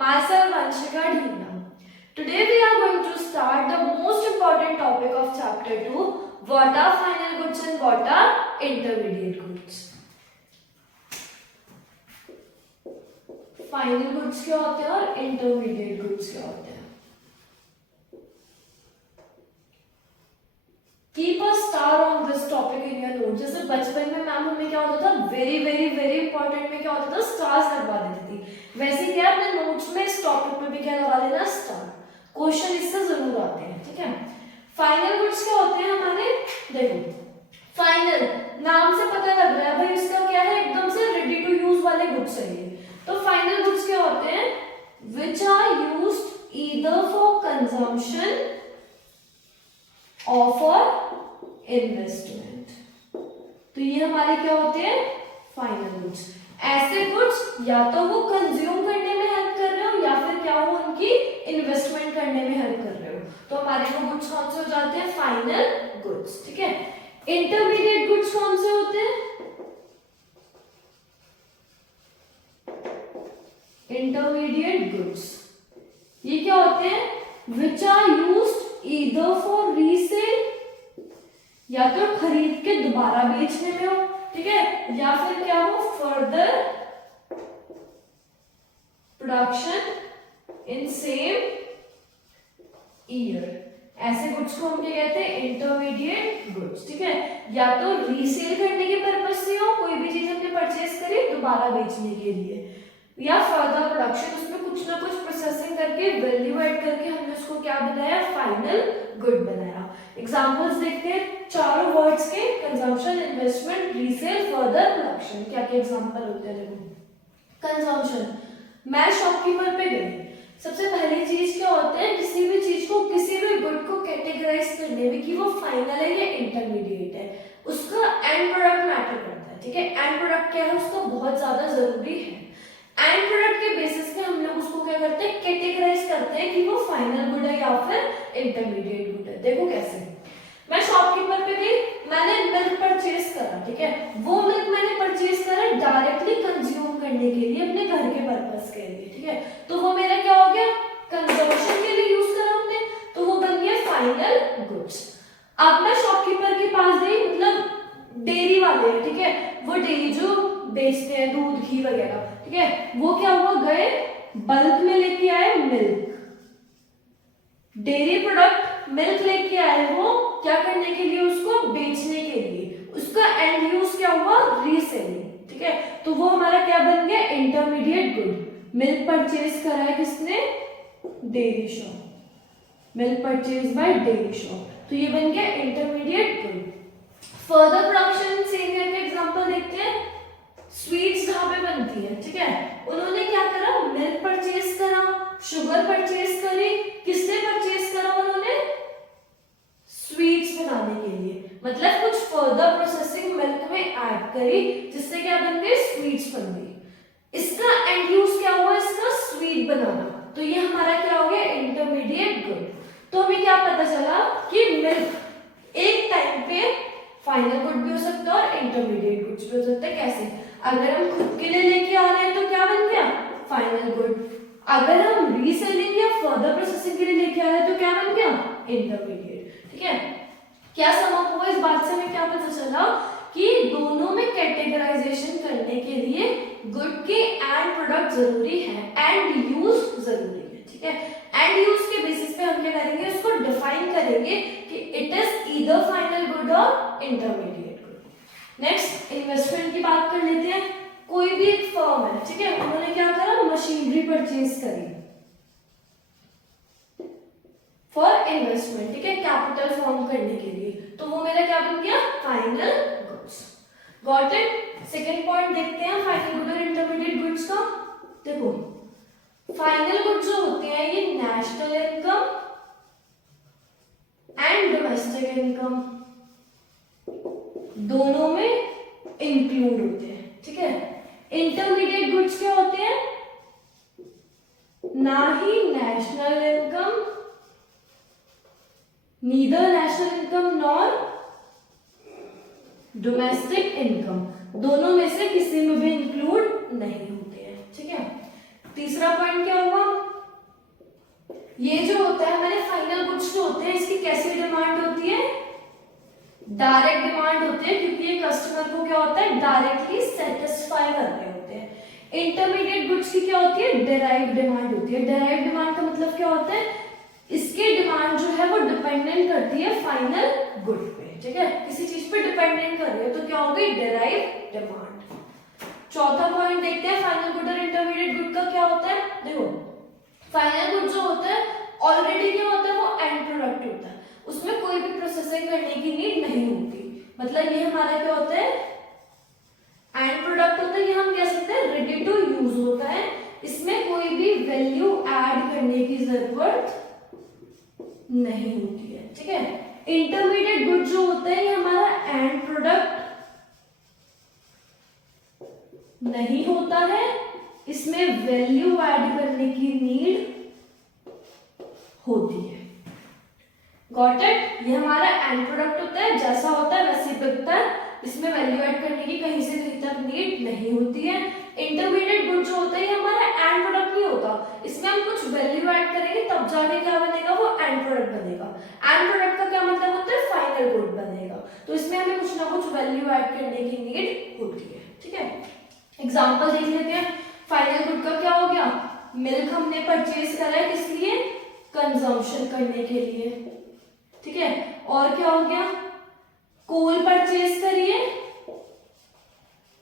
Myself Vanshika Dheena. Today we are going to start the most important topic of chapter 2. What are final goods and what are intermediate goods? Final goods क्या होते हैं और intermediate goods क्या होते हैं? Keep a star on this topic in your notes. जैसे बचपन में मैम हमें क्या होता था, वेरी इंपॉर्टेंट में क्या होता था, स्टार्स लगवा देती थी. वैसे क्या अपने नोट्स में इस टॉपिक में भी क्या लगा देना, स्टार. क्वेश्चन इससे जरूर आते हैं. ठीक है. फाइनल गुड्स क्या होते हैं हमारे, देखो फाइनल नाम से पता लग रहा है भाई इसका क्या है, एकदम से रेडी टू यूज वाले गुड्स है ये. तो फाइनल गुड्स क्या होते हैं, which are used either for consumption और फॉर इन्वेस्टमेंट. तो ये हमारे क्या होते हैं, फाइनल गुड्स. ऐसे गुड्स या तो वो कंज्यूम करने में हेल्प कर रहे हो या फिर क्या हो, उनकी इन्वेस्टमेंट करने में हेल्प कर रहे हो. तो हमारे वो गुड्स कौन से हो जाते हैं, फाइनल गुड्स. ठीक है. इंटरमीडिएट गुड्स कौन से होते हैं, इंटरमीडिएट गुड्स ये क्या होते हैं, which are used either for resale, या तो खरीद के दोबारा बेचने में हो. ठीक है. या फिर क्या हो, further production in same year. ऐसे गुड्स को हम क्या कहते हैं, इंटरमीडिएट गुड्स. ठीक है. या तो रीसेल करने के पर्पज से हो, कोई भी चीज हमने परचेज करी दोबारा बेचने के लिए, या फर्दर प्रोडक्शन, उसमें कुछ ना कुछ प्रोसेसिंग करके वैल्यू ऐड करके हमने उसको क्या बनाया, फाइनल गुड बनाया. एग्जांपल्स देखते हैं चारों वर्ड्स के, consumption, investment, resale, further production. क्या क्या एग्जांपल होते हैं, देखो. कंजम्पशन, मैं शॉपकीपर पे गई. सबसे पहली चीज क्या होता है, किसी भी चीज को, किसी भी गुड को कैटेगराइज करने में कि वो फाइनल है या इंटरमीडिएट है, उसका एंड प्रोडक्ट मैटर करता है. ठीक है. एंड प्रोडक्ट क्या है, उसका बहुत ज्यादा जरूरी है. एंड प्रोडक्ट के बेसिस पे हम लोग उसको क्या करते हैं, कैटेगराइज करते हैं कि वो फाइनल गुड है या फिर इंटरमीडिएट गुड है. देखो कैसे, मैं शॉपकीपर पे गई, मैंने मिल्क परचेज करा. ठीक है. वो मिल्क मैंने परचेज करा डायरेक्टली कंज्यूम करने के लिए, अपने घर के पर्पस के लिए. ठीक है. तो वो मेरा क्या हो गया, कंजम्पशन के लिए यूज करा हमने, तो वो बन गया फाइनल गुड्स. अब मैं शॉपकीपर के पास गई, मतलब डेयरी वाले हैं. ठीक है. वो डेयरी जो बेचते हैं दूध घी वगैरह. ठीक है. वो क्या हुआ, गए बल्क में लेके आए मिल्क, डेयरी प्रोडक्ट मिल्क लेके आए, वो क्या करने के लिए, उसको बेचने के लिए. उसका एंड यूज क्या हुआ, रीसेलिंग. ठीक है. तो वो हमारा क्या बन गया, इंटरमीडिएट गुड. मिल्क परचेज करा है किसने, dairy shop, milk purchase by dairy shop. तो ये बन गया intermediate good. Further production same करके एग्जांपल देखते हैं. स्वीट्स जहां पे बनती है. ठीक है. उन्होंने क्या करा, मिल्क परचेज करा, शुगर परचेज करी. किसने परचेज करा, उन्होंने स्वीट्स बनाने के लिए, मतलब कुछ फर्दर प्रोसेसिंग मिल्क में ऐड करी, जिससे क्या बन गई, स्वीट्स बन गई. इसका एंड यूज क्या हुआ, इसका स्वीट बनाना. तो ये हमारा क्या हो गया, इंटरमीडिएट गुड. तो हमें क्या पता चला कि मिल्क एक टाइम पे फाइनल गुड भी हो सकता है और इंटरमीडिएट गुड्स भी हो सकता है. कैसे, अगर हम खुद के लिए लेके आ रहे हैं तो क्या बन गया, फाइनल गुड. अगर हम रीसेलिंग या फर्दर प्रोसेसिंग के लिए लेके आ रहे हैं तो क्या बन गया, इंटरमीडिएट. ठीक है. क्या समझ हुआ, इस बात से हमें क्या पता चला कि दोनों में कैटेगराइजेशन करने के लिए गुड के एंड प्रोडक्ट जरूरी है, एंड यूज जरूरी है. ठीक है. एंड यूज के बेसिस पे हम क्या करेंगे, उसको डिफाइन करेंगे कि it is either final good और इंटरमीडिएट गुड. नेक्स्ट इन्वेस्टमेंट की बात कर लेते हैं. कोई भी एक फर्म है. ठीक है. उन्होंने क्या करा, मशीनरी परचेज करी फॉर इन्वेस्टमेंट. ठीक है. कैपिटल फॉर्म करने के लिए. तो वो मेरा क्या बन गया, final goods. Got it. Second point देखते हैं फाइनल गुड और इंटरमीडिएट गुड्स का. देखो फाइनल गुड्स जो होते हैं ये national income and domestic income दोनों में इंक्लूड होते हैं. ठीक है. इंटरमीडिएट गुड्स क्या होते हैं, ना ही national income, neither national income nor domestic income, दोनों में से किसी में भी इंक्लूड नहीं होते हैं. ठीक है. तीसरा पॉइंट क्या हुआ, ये जो होता है हमारे फाइनल गुड्स जो होते हैं, इसकी कैसी डिमांड होती है? डायरेक्ट डिमांड होती है, क्योंकि ये कस्टमर को क्या होता है, डायरेक्टली सेटिस्फाई कर रहे होते हैं। इंटरमीडिएट गुड्स की क्या होती है? डेराइव्ड डिमांड होती है। डेराइव्ड डिमांड का मतलब क्या होता है? इसकी डिमांड जो है वो डिपेंडेंट करती है फाइनल गुड पे, ठीक है, किसी चीज पे डिपेंडेंट कर रही है, तो क्या होगी? Derived demand. चौथा पॉइंट देखते हैं, फाइनल गुड और इंटरमीडिएट गुड का क्या होता है। देखो, फाइनल गुड जो होता है ऑलरेडी क्या होता है, वो एंड प्रोडक्ट होता है, उसमें कोई भी प्रोसेसिंग करने की नीड नहीं होती। मतलब ये हमारा क्या होता है? एंड प्रोडक्ट होता है, ये हम कह सकते हैं रेडी टू यूज होता है, इसमें कोई भी वैल्यू ऐड करने की जरूरत नहीं होती है, ठीक है। इंटरमीडिएट गुड जो होता है, ये हमारा एंड प्रोडक्ट नहीं होता है, इसमें वैल्यू ऐड करने की नीड होती है। Got it? ये हमारा एंड प्रोडक्ट होता है, जैसा होता है वैसे बिकता है, इसमें वैल्यू ऐड करने की कहीं से कहीं तक नीड नहीं होती है। इंटरमीडिएट गुड जो होता है, ये हमारा एंड प्रोडक्ट नहीं होता, इसमें हम कुछ वैल्यू ऐड करेंगे तब जाके क्या बनेगा, वो एंड प्रोडक्ट बनेगा। एंड प्रोडक्ट का क्या मतलब होता है? फाइनल गुड बनेगा, तो इसमें हमें कुछ ना कुछ वैल्यू ऐड करने की नीड होती है, ठीक है। एग्जांपल देख लेते हैं। फाइनल गुड का क्या हो गया? मिल्क हमने परचेज करा है, किस लिए? कंजम्पशन करने के लिए, ठीक है। और क्या हो गया? कोल परचेज करिए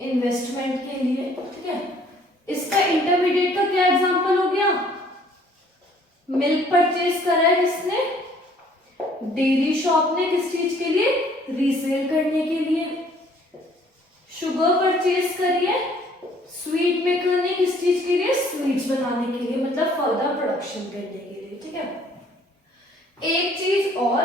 इन्वेस्टमेंट के लिए, ठीक है। इसका इंटरमीडिएट का क्या एग्जांपल हो गया? मिल्क परचेज करा है किसने? डेयरी शॉप ने, किस चीज के लिए? रीसेल करने के लिए। शुगर परचेज करिए स्वीट मेकर ने, किस चीज के लिए? स्वीट्स बनाने के लिए, मतलब फर्दर प्रोडक्शन करने के लिए, ठीक है। एक चीज और,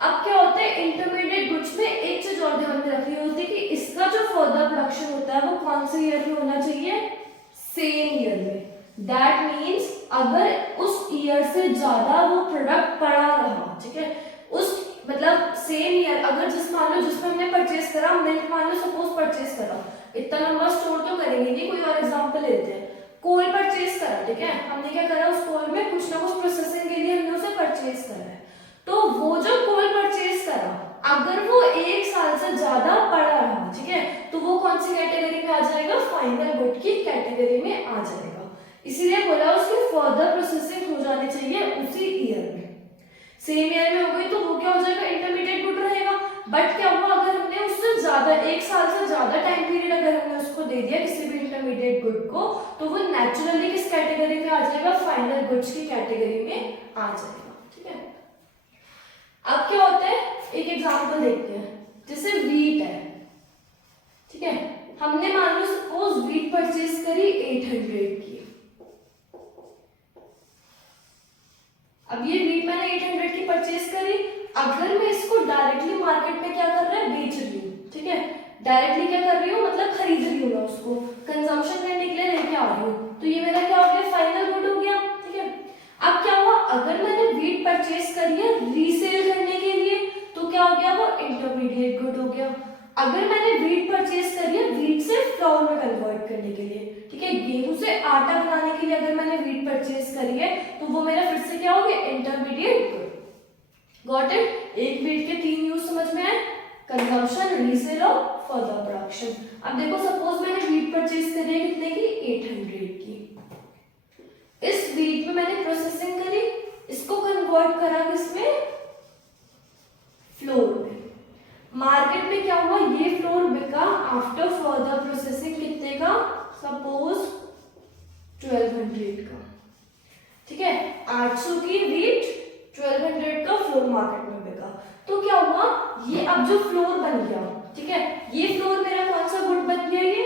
अब क्या होता है इंटरमीडिएट गुड्स में एक चीज और ध्यान में रखनी होती है कि इसका जो फर्दर प्रोडक्शन होता है वो कौन से ईयर में होना चाहिए? सेम ईयर में। दैट मीन्स अगर उस ईयर से ज्यादा वो प्रोडक्ट पड़ा रहा, ठीक है, उस मतलब सेम ईयर, अगर मान लो जिसमें हमने परचेज करा, मिल्क मान लो सपोज परचेज करा, इतना लंबा स्टोर तो करेंगे नहीं, कोई और एग्जांपल लेते हैं। कोल परचेज करा, ठीक है, हमने क्या करा, उस कोल में कुछ ना कुछ प्रोसेसिंग के लिए हमने उसे परचेज करा है, तो वो जो कोल परचेज करा अगर वो 1 साल से ज्यादा पड़ा रहा, ठीक है, तो वो कौन सी कैटेगरी में आ जाएगा? फाइनल गुड की कैटेगरी में आ जाएगा। इसीलिए बोला उसकी फर्दर प्रोसेसिंग हो जानी चाहिए उसी ईयर में। सेम ईयर में हो गई तो वो क्या हो जाएगा? इंटरमीडिएट गुड रहेगा। बट क्या हुआ, अगर हमने उससे ज्यादा 1 साल से ज्यादा टाइम पीरियड अगर हमने उसको दे दिया किसी भी इंटरमीडिएट गुड को, तो वो नेचुरली किस कैटेगरी में आ जाएगा? फाइनल गुड्स की कैटेगरी में आ जाएगा, ठीक है। अब क्या होता है, एक एग्जांपल देखते हैं, जैसे वीट है, ठीक है, हमने मान लो सपोज वीट परचेज करी 800 की। अब ये वीट मैंने 800 की परचेज करी, अगर मैं इसको डायरेक्टली मार्केट में क्या कर रहा है? बेच रही हूँ, ठीक है, डायरेक्टली क्या कर रही हूँ, मतलब खरीद रही हूँ मैं उसको, कंजम्पशन करने के लिए लेके आ रही हूँ, तो ये मेरा क्या हो गया? फाइनल गुड हो गया, ठीक है। अब क्या हुआ, अगर मैंने वीट परचेज करी है रीसेल करने के लिए, तो क्या हो गया? वो इंटरमीडिएट गुड हो गया। अगर मैंने वीट परचेज करी है वीट से फ्लोर में कन्वर्ट करने के लिए, ठीक है, गेहूं से आटा बनाने के लिए अगर मैंने वीट परचेज करी है, तो वो मेरा फिर से क्या हो गया? Intermediate good. Got it? एक वीट के 3 यूज समझ में आए? कंजम्पशन, रीसेल और फर्दर प्रोडक्शन। अब देखो सपोज मैंने वीट परचेज करी है कितने की? 800 की। इस वीट में मैंने प्रोसेसिंग करी, इसको कन्वर्ट करा किसमें? फ्लोर में। मार्केट में क्या हुआ? ये फ्लोर बिका आफ्टर फर्दर प्रोसेसिंग कितने का? सपोज 1200 का, ठीक है, 800 की वीट 1200 का फ्लोर मार्केट में बिका, तो क्या हुआ? ये अब जो फ्लोर बन गया, ठीक है, ये फ्लोर मेरा कौन सा गुड बन गया? ये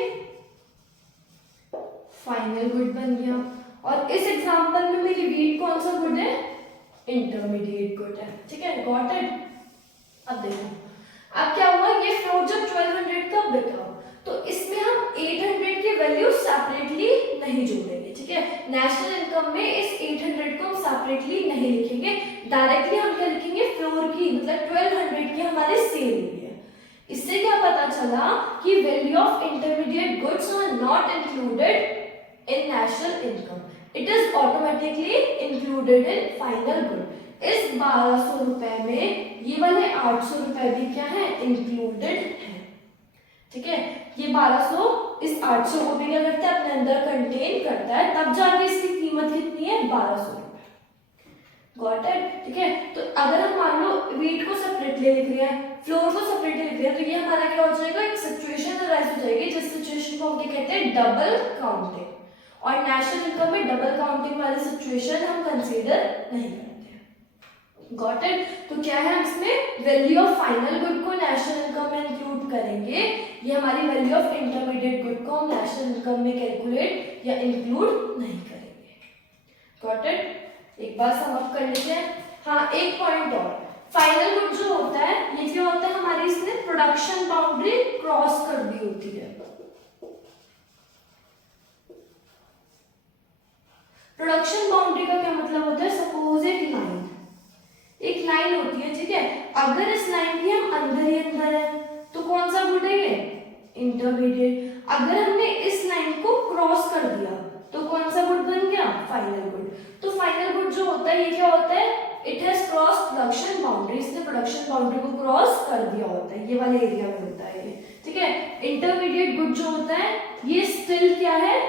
फाइनल गुड बन गया। और इस एग्जांपल में मेरी वीट कौन सा गुड है? इंटरमीडिएट गुड है, ठीक है, गॉट इट। अब देखो, अब क्या हुआ, ये फ्लोर जब 1200 का बिका, तो इसमें हम 800 की वैल्यू सेपरेटली नहीं जोड़ेंगे, ठीक है, नेशनल इनकम में इस 800 को हम सेपरेटली नहीं लिखेंगे, डायरेक्टली हम क्या लिखेंगे? फ्लोर की, मतलब 1200 की हमारे सेल हुई है। इससे क्या पता चला कि value of intermediate goods are not included in national income. It is automatically included in final good. इस 1200 रुपए में ये वाले 800 रुपए भी क्या है, इंक्लूडेड है। ठीक है, ये 1200 इस 800 को भी क्या करता है, अपने अंदर कंटेन करता है, तब जाके इसकी कीमत कितनी है, 1200 रुपए। Got it. ठीक है, तो अगर हम मान लो वीट को सेपरेटली लिख रहे हैं, फ्लोर को सेपरेटली लिख रहे हैं, तो ये हमारा क्या हो जाएगा, एक सिचुएशन अराइज हो जाएगी जिस सिचुएशन को हम क्या कहते हैं, डबल काउंटिंग। और नेशनल इनकम में डबल काउंटिंग वाली सिचुएशन हम कंसीडर नहीं करते। Got it. तो क्या है, हम इसमें वैल्यू ऑफ फाइनल गुड को नेशनल इनकम में इंक्लूड करेंगे, ये हमारी वैल्यू ऑफ इंटरमीडिएट गुड को हम नेशनल इनकम में कैलकुलेट या इंक्लूड नहीं करेंगे। Got it. एक बार सम अप कर लेते हैं। हाँ, एक पॉइंट और, फाइनल गुड जो होता है ये क्या होता है, हमारी इसने प्रोडक्शन बाउंड्री क्रॉस कर दी होती है। प्रोडक्शन बाउंड्री का क्या मतलब होता है, सपोज एक लाइन होती है, ठीक है, अगर इस लाइन के हम अंदर ही अंदर है तो कौन सा गुड है, ये इंटरमीडिएट। अगर हमने इस लाइन को क्रॉस कर दिया तो कौन सा गुड बन गया, फाइनल गुड। तो फाइनल गुड जो होता है ये क्या होता है, it has cross production boundary, इसने प्रोडक्शन बाउंड्री को क्रॉस कर दिया होता है, ये वाले एरिया में होता है ये। ठीक है, इंटरमीडिएट गुड जो होता है ये स्टिल क्या है,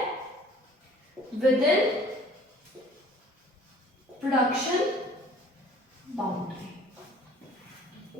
with in production boundary.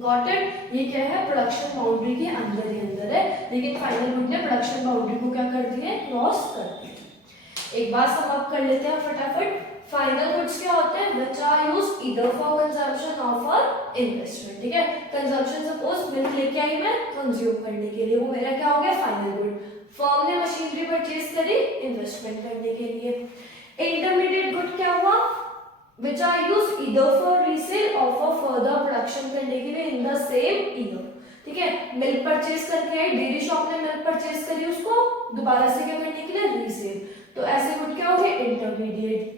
Got it. ये क्या है, प्रोडक्शन बाउंड्री के अंदर ही अंदर है, लेकिन फाइनल गुड ने प्रोडक्शन बाउंड्री को क्या कर दिया, क्रॉस कर दिया। एक बार सम अप कर लेते हैं फटाफट। फाइनल गुड्स क्या होते हैं, which are used either for consumption और फॉर इन्वेस्टमेंट। ठीक है, कंजम्पशन सपोज मिल्क लेके आई मैं कंज्यूम करने के लिए, वो मेरा क्या हो गया, फाइनल गुड। फर्म ने मशीनरी परचेज करी इन्वेस्टमेंट करने के लिए। इंटरमीडिएट गुड क्या हुआ, which are used either for resale or for further production करने के लिए in the same year। ठीक है, मिल्क परचेज करके आई, डेयरी शॉप ने मिल्क परचेज करी, उसको दोबारा से क्या करने के लिए, रीसेल। तो ऐसे गुड क्या हो गए, इंटरमीडिएट।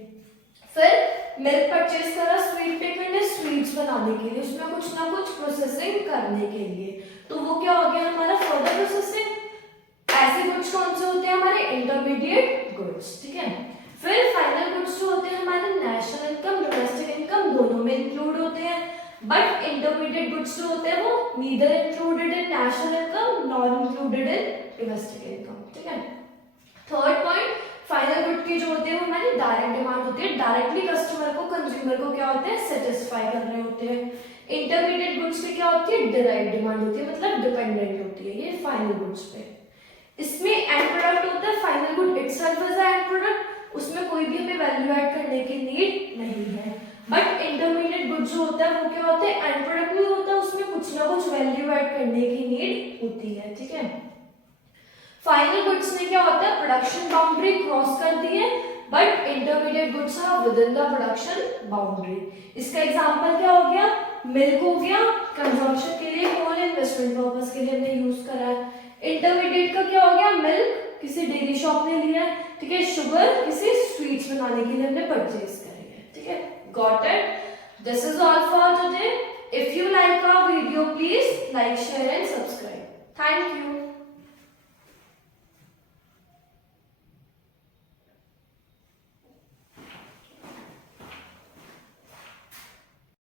फिर मिल्क परचेज करा स्वीट पे करने, स्वीट्स बनाने के लिए, उसमें कुछ ना कुछ प्रोसेसिंग करने के लिए, तो वो क्या हो गया हमारा, फर्दर प्रोसेसिंग। ऐसे गुड्स कौन से होते हैं हमारे, इंटरमीडिएट गुड्स। ठीक है, फिर फाइनल गुड्स जो होते हैं हमारे नेशनल इनकम डोमेस्टिक इनकम दोनों में इंक्लूड होते हैं, बट इंटरमीडिएट गुड्स जो होते हैं वो neither included in national income nor included in domestic income. ठीक है, थर्ड पॉइंट, फाइनल गुड के जो होते हैं वो हमारी डायरेक्ट डिमांड होती है, डायरेक्टली कस्टमर को कंज्यूमर को क्या होते हैं, सेटिस्फाई कर रहे होते हैं। इंटरमीडिएट गुड्स पे क्या होती है, डायरेक्ट डिमांड होती है, मतलब डिपेंडेंट होती है ये फाइनल गुड्स पे। इसमें एंड प्रोडक्ट होता है, final good itself is and product, उसमें कोई भी हमें वैल्यू ऐड करने की नीड नहीं है। बट इंटरमीडिएट गुड जो होता है वो क्या होता है, एंड प्रोडक्ट नहीं होता, उसमें कुछ ना कुछ वैल्यू ऐड करने की नीड होती है। ठीक है, फाइनल गुड्स में क्या होता है, प्रोडक्शन बाउंड्री क्रॉस कर दी है, but intermediate goods are within the production boundary. इसका एग्जांपल क्या हो गया, मिल्क हो गया, कंजम्पशन के लिए, कौन इन्वेस्टमेंट पर्पस के लिए हमने यूज करा है। इंटरमीडिएट का क्या हो गया, मिल्क किसी डेयरी शॉप ने लिया है, ठीक है, शुगर किसी स्वीट्स बनाने के लिए हमने परचेज करी है। ठीक है, got it. This is all for today. If you like our video please like share and subscribe. Thank you.